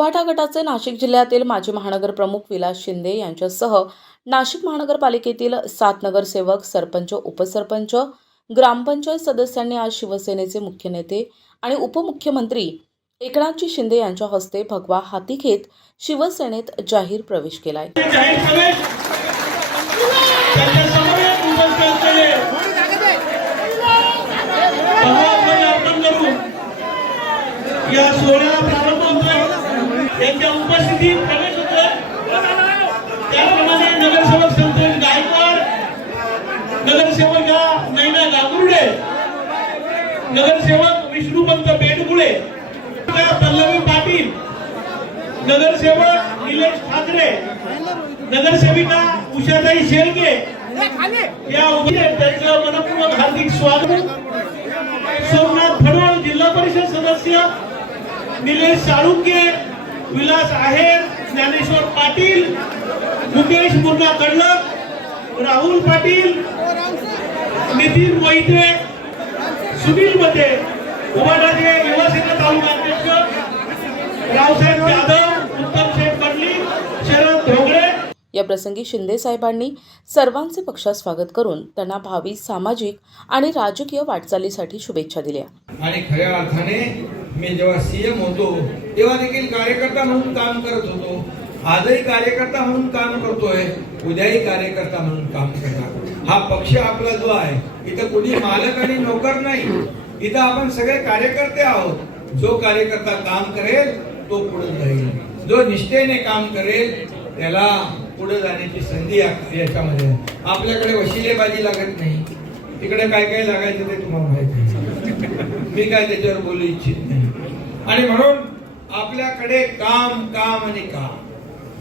उभाटा गटाचे नाशिक जिल्ह्यातील माजी महानगर प्रमुख विलास शिंदे यांच्यासह नाशिक महानगरपालिकेतील सात नगरसेवक सरपंच उपसरपंच ग्रामपंचायत सदस्यांनी आज शिवसेनेचे मुख्य नेते आणि उपमुख्यमंत्री एकनाथजी शिंदे यांच्या हस्ते भगवा हाती घेत शिवसेनेत जाहीर प्रवेश केलाय. या सोहळ्याला प्रारंभ त्यांच्या उपस्थितीत प्रवेश होतोय. त्याप्रमाणे नगरसेवक संतोष गायकवाड नगरसेवका नैना गागुर्डे नगरसेवक विष्णुपंत बेडगुळे पल्लवी पाटील नगरसेवक निलेश ठाकरे नगरसेविका उषाताई शेळके. या उभे त्यांचं मनपूर्वक हार्दिक स्वागत. सोमनाथ फडवळ जिल्हा परिषद सदस्य निलेश साळुंके विलास आहेर ज्ञानेश्वर पाटील मुकेश मुन्ना कडलक राहुल पाटील नितीन मोहिते सुनील मते उभाटाचे युवासेना तालुका अध्यक्ष रावसाहेब जाधव उत्तम शेठ कडली शरद ढोगळे या प्रसंगी शिंदे साहेबांनी सर्वांचे पक्षात स्वागत करून त्यांना भावी सामाजिक आणि राजकीय वाटचालीसाठी शुभेच्छा दिल्या. आणि खऱ्या अर्थाने मी जेव्हा सीएम होतो तेव्हा देखील कार्यकर्ता म्हणून काम करत होतो. आजही कार्यकर्ता म्हणून काम करतोय उद्याही कार्यकर्ता म्हणून काम करणार. हा पक्ष आपला जो आहे इथं कोणी मालक आणि नोकर नाही. इथं आपण सगळे कार्यकर्ते आहोत. जो कार्यकर्ता काम करेल तो पुढे जाईल. जो निष्ठेने काम करेल त्याला पुढे जाण्याची संधी याच्यामध्ये आपल्याकडे वशिलेबाजी लागत नाही. तिकडे काय काय लागायचं ते तुम्हाला माहिती मी काय त्याच्यावर बोलू इच्छित नाही. आणि म्हणून आपल्याकडे काम काम आणि काम.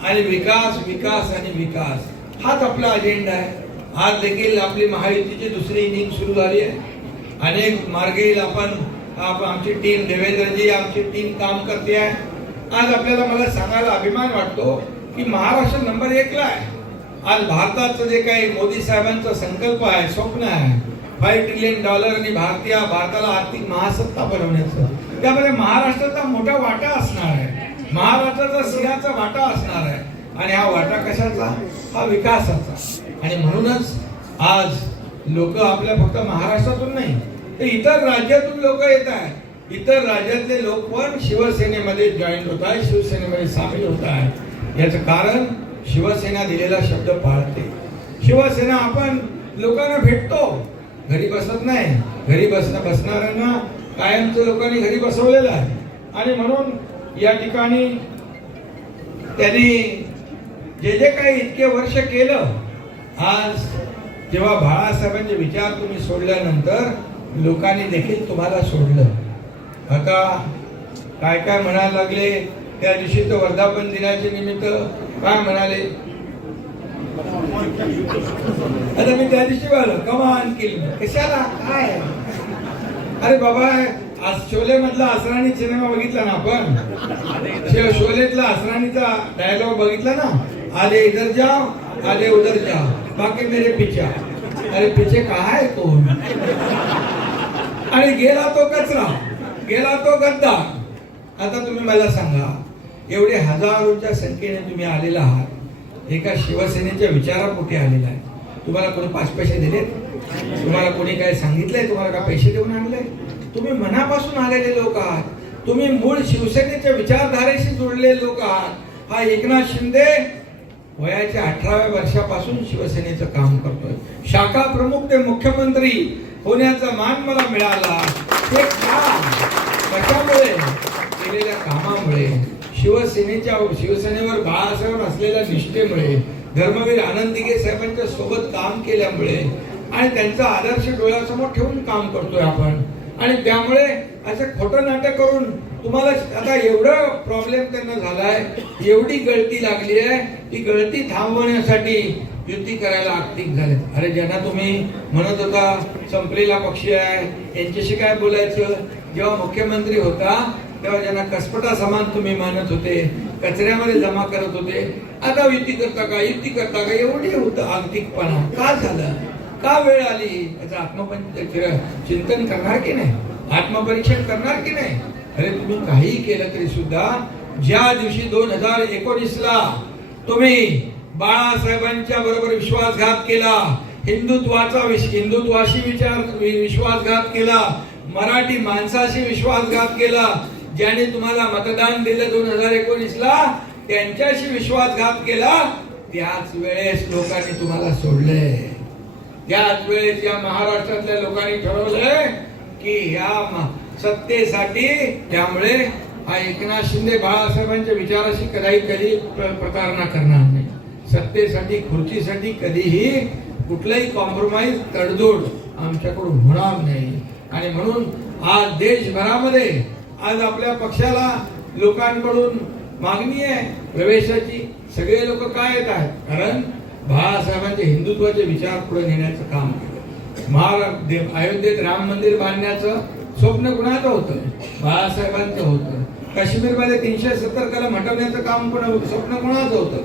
आणि विकास विकास आणि विकास. हाच आपला अजेंडा आहे. आज देखील आपली महायुतीची दुसरी इनिंग सुरू झाली आहे. अनेक मार्गेल आपण आप- आमची टीम देवेंद्रजी आमची टीम काम करते आहे. आज आपल्याला मला सांगायला अभिमान वाटतो की महाराष्ट्र नंबर एकला आहे. आज भारताचं जे काही मोदी साहेबांचा संकल्प आहे स्वप्न आहे फाईव्ह ट्रिलियन डॉलर आणि भारतीय भारताला आर्थिक महासत्ता बनवण्याचं. त्यामध्ये महाराष्ट्राचा मोठा वाटा असणार आहे. महाराष्ट्राचा सिंहाचा वाटा असणार आहे. आणि हा वाटा कशाचा? हा विकासाचा. आणि म्हणूनच आज लोक आपल्या फक्त महाराष्ट्रातून नाही तर इतर राज्यातून लोक येत आहेत. इतर राज्यातले लोक पण शिवसेनेमध्ये जॉईन होत आहेत शिवसेनेमध्ये सामील होत आहेत. याचं कारण शिवसेना दिलेला शब्द पाळते. शिवसेना आपण लोकांना भेटतो. घरी बसत नाही. घरी बसणं बसणाऱ्यांना कायमचं लोकांनी घरी बसवलेलं आहे. आणि म्हणून या ठिकाणी त्यांनी जे जे काही इतके वर्ष केलं आज जेव्हा बाळासाहेबांचे विचार तुम्ही सोडल्यानंतर लोकांनी देखील तुम्हाला सोडलं. आता काय काय म्हणायला लागले त्या दिवशी तर वर्धापन दिनाच्या निमित्त काय म्हणाले? आता मी त्या दिवशी कमान केली कशाला? काय? अरे बाबा शोले मधला असराणी सिनेमा बघितला ना आपण? शोलेतला असराणीचा डायलॉग बघितला ना? आले इधर जाओ आले उधर जाओ. बाकी मेरे पीछे अरे पीछे कहा है कोण आणि गेला तो कचरा गेला तो गद्दा. आता तुम्ही मला सांगा एवढे हजारोच्या संख्येने तुम्ही आलेला आहात. एका शिवसेनेच्या विचारापोटी आलेला आहे. तुम्हाला कोणी पाच पैसे दिलेत? तुम्हाला कोणी काय सांगितलंय? तुम्हाला का पैसे देऊन आणले तुम्ही मनापासून आलेले लोक आहात. तुम्ही मूळ शिवसेनेच्या विचारधारेशी जुळलेले लोक आहात. हा एकनाथ शिंदे वयाच्या अठराव्या वर्षापासून शिवसेनेचं काम करतोय. शाखा प्रमुख ते मुख्यमंत्री होण्याचा मान मला मिळाला. हे का कशामुळे? केलेल्या कामामुळे. शिवसेनेच्या शिवसेनेवर बाळासाहेब असलेल्या निष्ठेमुळे. धर्मवीर आनंदिगे साहेबांच्या सोबत काम केल्यामुळे. आणि त्यांचा आदर्श डोळ्यासमोर ठेवून काम करतोय आपण. आणि त्यामुळे असं खोटं नाटक करून तुम्हाला आता एवढं प्रॉब्लेम त्यांना झालाय एवढी गळती लागली आहे ती गळती थांबवण्यासाठी युती करायला आर्थिक झाले अरे ज्यांना तुम्ही म्हणत होता संपलेला पक्षी आहे यांच्याशी काय बोलायचं? जेव्हा मुख्यमंत्री होता तेव्हा ज्यांना कसपटा समान तुम्ही मानत होते कचऱ्यामध्ये जमा करत होते आता युती करता का युती करता का? एवढी होतं आर्थिकपणा. का झालं? का वेळ आली? याचं आत्मपंच चिंतन करणार की नाही? आत्मपरीक्षण करणार की नाही? अरे तुम्ही काही केलं तरी सुद्धा ज्या दिवशी दोन हजार एकोणीस ला तुम्ही बाळासाहेबांच्या बरोबर विश्वासघात केला हिंदुत्वाचा विश- हिंदुत्वाशी विचार विश्वासघात केला मराठी माणसाशी विश्वासघात केला ज्याने तुम्हाला मतदान दिलं दोन हजार एकोणीस ला त्यांच्याशी विश्वासघात केला त्याच वेळेस लोकांनी तुम्हाला सोडले त्याच वेळेस या महाराष्ट्रातल्या लोकांनी ठरवलंय की ह्या सत्तेसाठी त्यामुळे हा एकनाथ शिंदे बाळासाहेबांच्या विचाराशी कदाही कधी प्रतारणा करणार नाही. सत्तेसाठी खुर्चीसाठी कधीही कुठलाही कॉम्प्रोमाइज तडजोड आमच्याकडून होणार नाही. आणि म्हणून आज देशभरामध्ये आज आपल्या पक्षाला लोकांकडून मागणी आहे. प्रवेशाची सगळे लोक काय येत आहेत? कारण बाळासाहेबांचे हिंदुत्वाचे विचार पुढे नेण्याचं काम केलं. महाराज दे- अयोध्येत राम मंदिर बांधण्याचं स्वप्न कुणाचं होतं? बाळासाहेबांचं होतं. काश्मीरमध्ये तीनशे सत्तर कलम हटवण्याचं काम पण स्वप्न कुणाचं होतं?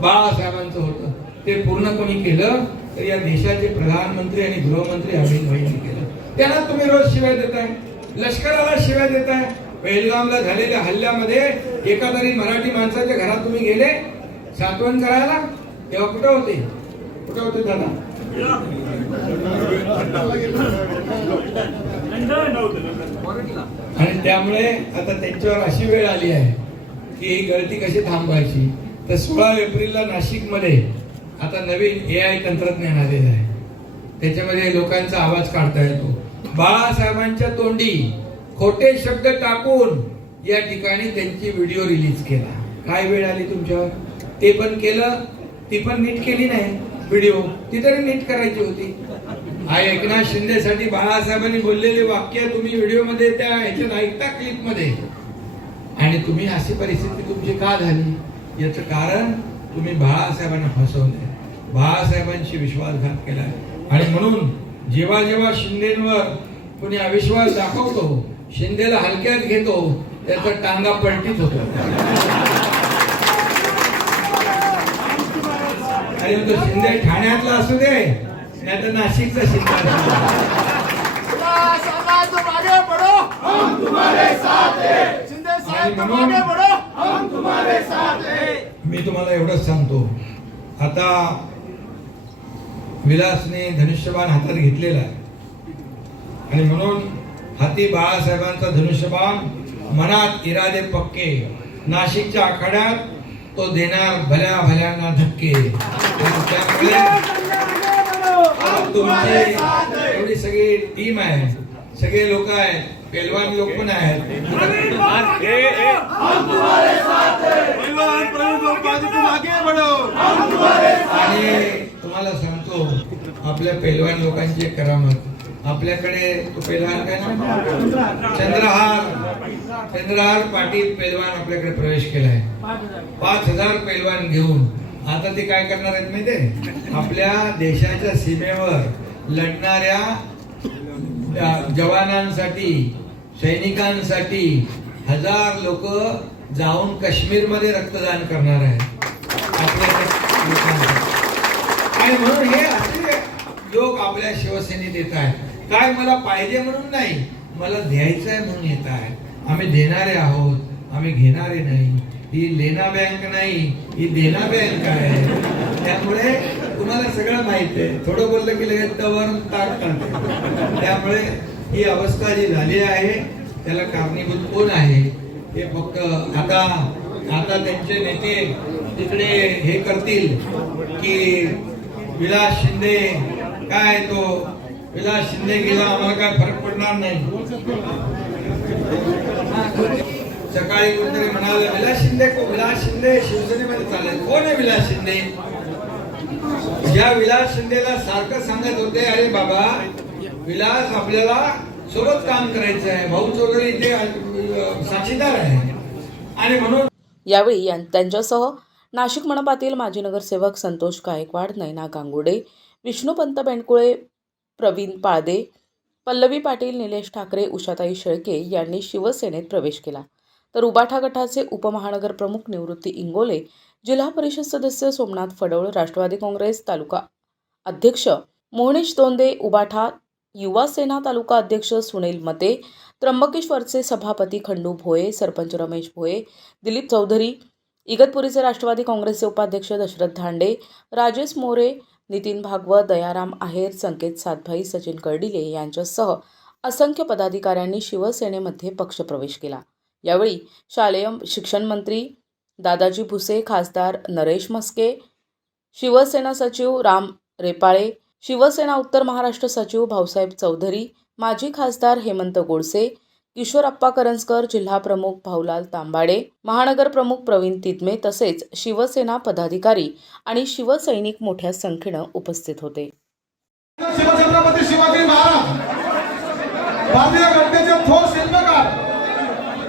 बाळासाहेबांचं होतं. ते पूर्ण कोणी केलं? तर या देशाचे प्रधानमंत्री आणि गृहमंत्री अमित भाईंनी केलं. त्यांना तुम्ही रोज शिवाय देताय. लष्कराला शिवाय देताय. पेहलगामला झालेल्या हल्ल्यामध्ये एका तरी मराठी माणसाच्या घरात तुम्ही गेले? सातवण करायला? तेव्हा कुठं होते? कुठं होते दादा? आणि त्यामुळे आता त्यांच्यावर अशी वेळ आली आहे की ही गळती कशी थांबवायची? तर सोळा एप्रिलला नाशिकमध्ये आता नवीन ए आय तंत्रज्ञान आलेलं आहे. त्याच्यामध्ये लोकांचा आवाज काढता येतो. बाळासाहेबांच्या तोंडी खोटे शब्द टाकून या ठिकाणी त्यांची व्हिडिओ रिलीज केला. काय वेळ आली तुमच्यावर? ते पण केलं. ती पण नीट केली नाही व्हिडिओ ती तरी नीट करायची होती. हा एकनाथ शिंदेसाठी बाळासाहेबांनी बोललेले वाक्य तुम्ही व्हिडिओमध्ये त्या ह्याच्यात ऐकता क्लिपमध्ये आणि तुम्ही अशी परिस्थिती तुमची का झाली? याचं कारण तुम्ही बाळासाहेबांना फसवले बाळासाहेबांशी विश्वासघात केला. आणि म्हणून जेव्हा जेव्हा शिंदेवर कोणी अविश्वास दाखवतो शिंदेला हलक्यात घेतो त्याचा टांगा पलटीत होतो. आणि तो शिंदे ठाण्यातला असू दे नाही तर नाशिकचा शिंदे मी तुम्हाला एवढंच सांगतो. आता विलासने धनुष्यबाण हातात घेतलेला आहे. आणि म्हणून हाती बाळासाहेबांचा धनुष्यबाण मनात इरादे पक्के. नाशिकच्या आखाड्यात तो देणार भल्या भल्यांना धक्के. त्यामुळे तुमची एवढी सगळी टीम आहे. सगळे लोक आहेत. पेलवान लोक पण आहेत. आणि तुम्हाला सांगतो आपल्या पैलवान लोकांची करामत. आपल्याकडे तो पैलवान काय ना? चंद्रहार. चंद्रहार पाटील पैलवान आपल्याकडे प्रवेश केलाय. पाच हजार पैलवान घेऊन. आता ते काय करणार आहेत माहितीये? आपल्या देशाच्या सीमेवर लढणाऱ्या जवानांसाठी सैनिकांसाठी हजार लोक जाऊन काश्मीरमध्ये रक्तदान करणार आहेत. आणि म्हणून हे असे लोक आपल्या शिवसेनेत येत आहेत. काय मला पाहिजे म्हणून नाही मला द्यायचं आहे म्हणून येत आहे आम्ही देणारे आहोत आम्ही घेणारे नाही. ही लेना बँक नाही ही देना बँक आहे. त्यामुळे तुम्हाला सगळं माहीत आहे. थोडं बोललं की लगेच तवरून ताट त्यामुळे ही अवस्था जी झाली आहे त्याला कारणीभूत कोण आहे? हे फक्त आता आता त्यांचे नेते तिकडे हे करतील की विलास शिंदे काय तो विला शिंदे गेला आम्हाला काय फरक पडणार नाही. सकाळी कोणतरी म्हणाले विलास शिंदे को विलास शिंदे शिवसेनेमध्ये चालले. कोण आहे विलास शिंदे? या विलास शिंदेला सारखं सांगत होते अरे बाबा विलास आपल्याला सोबत काम करायचं आहे. भाऊ चौधरी इथे साक्षीदार आहे. आणि म्हणून यावेळी त्यांच्यासह नाशिक मनपातील माजी नगरसेवक संतोष गायकवाड नैना गांगुडे विष्णुपंत बेंडकुळे प्रवीण पाळदे पल्लवी पाटील निलेश ठाकरे उषाताई शेळके यांनी शिवसेनेत प्रवेश केला. तर उबाठा गटाचे उपमहानगर प्रमुख निवृत्ती इंगोले जिल्हा परिषद सदस्य सोमनाथ फडवळ राष्ट्रवादी काँग्रेस तालुका अध्यक्ष मोहनेश दोंदे उबाठा युवा सेना तालुका अध्यक्ष सुनील मते त्र्यंबकेश्वरचे सभापती खंडू भोये सरपंच रमेश भोये दिलीप चौधरी इगतपुरीचे राष्ट्रवादी काँग्रेसचे उपाध्यक्ष दशरथ धांडे राजेश मोरे नितीन भागवत दयाराम आहेर संकेत सातभाई सचिन कर्डिले यांच्यासह असंख्य पदाधिकाऱ्यांनी शिवसेनेमध्ये पक्षप्रवेश केला. यावेळी शालेय शिक्षण मंत्री दादाजी भुसे खासदार नरेश मस्के शिवसेना सचिव राम रेपाळे शिवसेना उत्तर महाराष्ट्र सचिव भाऊसाहेब चौधरी माजी खासदार हेमंत गोडसे किशोर अप्पा करंजकर जिल्हा प्रमुख भाऊलाल तांबाडे महानगर प्रमुख प्रवीण तिदमे तसेच शिवसेना पदाधिकारी आणि शिवसैनिक मोठ्या संख्येनं उपस्थित होते.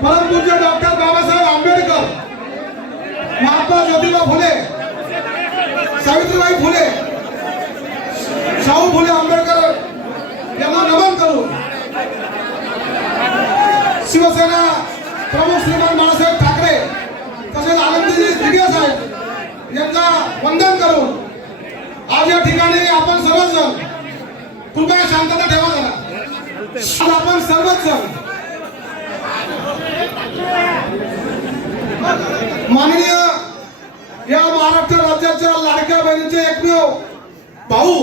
परंतु जे डॉक्टर बाबासाहेब आंबेडकर महात्मा ज्योतिबा फुले सावित्रीबाई फुले शाहू फुले आंबेडकर शिवसेना प्रमुख श्रीमान बाळासाहेब ठाकरे तसेच आनंदजी दिगे साहेब यांना वंदन करून आज या ठिकाणी आपण सर्वजण कृपया शांतता ठेवा जरा. आज आपण सर्वच जण माननीय या महाराष्ट्र राज्याच्या लाडक्या बहिणीचे एकमेव भाऊ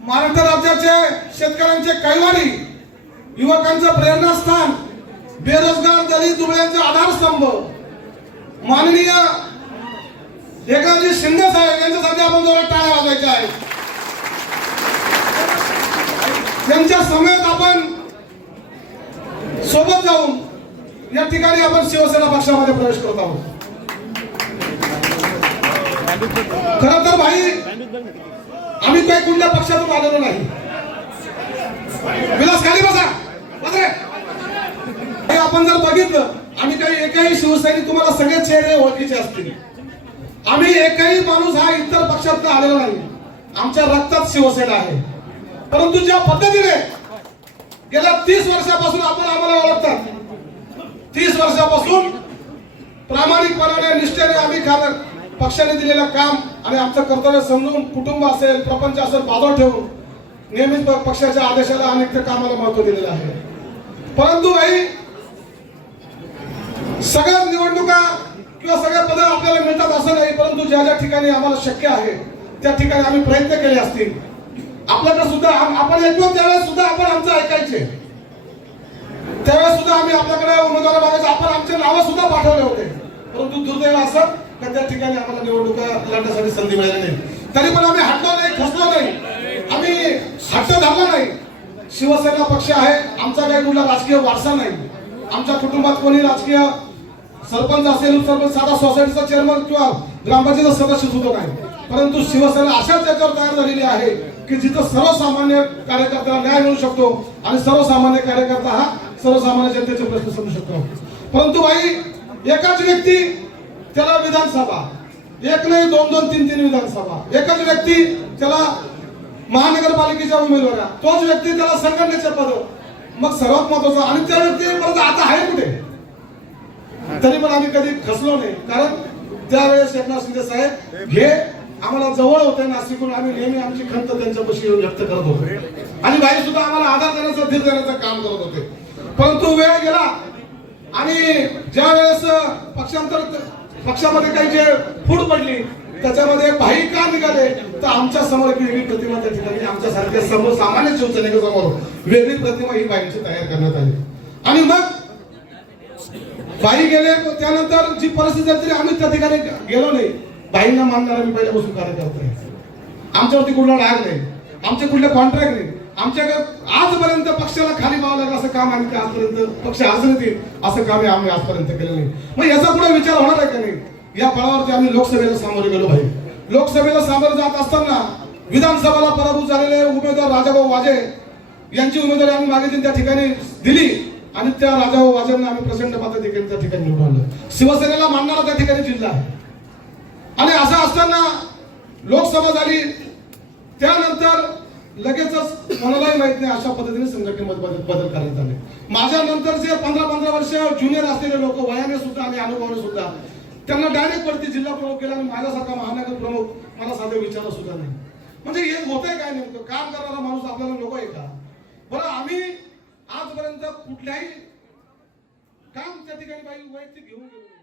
महाराष्ट्र राज्याचे शेतकऱ्यांचे कैवारी युवकांचं प्रेरणास्थान बेरोजगार दलित दुबळ्यांचे आधारस्तंभ. माननीय एकनाथजी शिंदे साहेब यांच्यासाठी आपण जोरात टाळ्या वाजायच्या आहेत. त्यांच्या समेत आपण सोबत जाऊन या ठिकाणी आपण शिवसेना पक्षामध्ये प्रवेश करत आहोत. खर तर भाई आम्ही काही कुठल्या पक्षातून आलेलो नाही. विलास खाली बसा. बसरे आपण जर बघितलं आम्ही काही एकही शिवसैनिक तुम्हाला सगळे चेहरे ओळखीचे असतील. आम्ही एकही माणूस हा इतर पक्षात आलेला नाही. आमच्या रक्तात शिवसेना आहे. परंतु ज्या पद्धतीने गेल्या तीस वर्षापासून आपण आम्हाला ओळखतात तीस वर्षापासून प्रामाणिकपणाने निष्ठेने आम्ही खात पक्षाने दिलेलं काम आणि आमचं कर्तव्य समजून कुटुंब असेल प्रपंच असेल बाजूला ठेवून नेहमीच पक्षाच्या आदेशाला आणि त्या कामाला महत्त्व दिलेलं आहे. परंतु काही सगळ्या निवडणुका किंवा सगळ्या पदं आपल्याला मिळतात असं नाही परंतु ज्या ज्या ठिकाणी आम्हाला शक्य आहे त्या ठिकाणी आम्ही प्रयत्न केले असतील. आपल्याकडे सुद्धा आपण एकवेळ त्यावेळेस सुद्धा आपण आमचं ऐकायचे. त्यावेळेस सुद्धा आम्ही आपल्याकडे उमेदवार मागायचं आपण आमचे नावं सुद्धा पाठवले होते. परंतु दुर्दैव असं का त्या ठिकाणी आम्हाला निवडणुका लढण्यासाठी संधी मिळाली नाही. तरी पण आम्ही हटलो नाही खसलो नाही. आम्ही हट्ट धरला नाही. शिवसेना पक्ष आहे आमचा काही कुठला राजकीय वारसा नाही. आमच्या कुटुंबात कोणी राजकीय सरपंच असेल सरपंच साधा सोसायटीचा चेअरमन किंवा ग्रामपंचायत सदस्य सुद्धा नाही. परंतु शिवसेना अशाच याच्यावर तयार झालेली आहे की जिथं सर्वसामान्य कार्यकर्त्याला न्याय मिळू शकतो आणि सर्वसामान्य कार्यकर्ता हा सर्वसामान्य जनतेचे प्रश्न समजू शकतो. परंतु भाई एकाच व्यक्ती त्याला विधानसभा. एक नाही दोन दोन तीन तीन विधानसभा. एकच व्यक्ती त्याला महानगरपालिकेच्या उमेदवारा. तोच व्यक्ती त्याला संघटनेचे पद. मग सर्वात महत्वाचं आणि त्या व्यक्ती परत आता आहे कुठे? तरी पण आम्ही कधी खसलो नाही. कारण त्यावेळेस एकनाथ शिंदे साहेब हे आम्हाला जवळ होते नाशिकून आम्ही नेहमी आमची खंत त्यांच्यापाशी येऊन व्यक्त करत होतो. आणि भाई सुद्धा आम्हाला आधार देण्याचं धीर देण्याचं काम करत होते. परंतु वेळ गेला आणि ज्या वेळेस पक्षांतर पक्षामध्ये काही जे फूट पडली त्याच्यामध्ये भाई का निघाले? तर आमच्यासमोर एक वेगळी प्रतिमा त्या ठिकाणी आमच्या सारख्या समोर सामान्य शिवसैनिकासमोर वेगळी प्रतिमा ही बाईंची तयार करण्यात आली. आणि मग बाई गेले त्यानंतर जी परिस्थिती झाली तरी आम्ही त्या ठिकाणी गेलो नाही. बाईंना मानणारा मी पहिल्यापासून कार्यकर्ता आमच्यावरती कुठला राग नाही. आमचे कुठले कॉन्ट्रॅक्ट नाही. आमच्याकडे आजपर्यंत पक्षाला खाली व्हावं लागलं असं काम आम्ही आजपर्यंत पक्ष हाजर असं काम आम्ही आजपर्यंत केलं नाही. मग याचा पुढे विचार होणार आहे का नाही? या फळावरती आम्ही लोकसभेला सामोरे गेलो भाई. लोकसभेला सामोरे जात असताना विधानसभेला पराभूत झालेले उमेदवार राजाभाऊ वाजे यांची उमेदवारी आम्ही मागे त्या ठिकाणी दिली. आणि त्या राजा वाजांना आम्ही प्रचंड माता ठिकाणी त्या ठिकाणी निवडून आणलं. शिवसेनेला मानणारा त्या ठिकाणी जिल्हा आहे. आणि असं असताना लोकसभा झाली त्यानंतर लगेचच मलाही माहीत नाही अशा पद्धतीने संघटनेमध्ये बदल बदल करण्यात आले. माझ्या नंतर जे पंधरा पंधरा वर्ष ज्युनियर असलेले लोक वयाने सुद्धा आणि अनुभवाने सुद्धा त्यांना डायरेक्ट वरती जिल्हा प्रमुख केला आणि माझ्यासारखा महानगर प्रमुख मला साधे विचार सुद्धा नाही. म्हणजे हे होतंय काय नेमकं? काम करणारा माणूस आपल्याला नको आहे का? बरं आम्ही आजपर्यंत कुठल्याही काम त्या ठिकाणी बाई वैयक्तिक घेऊन गेलो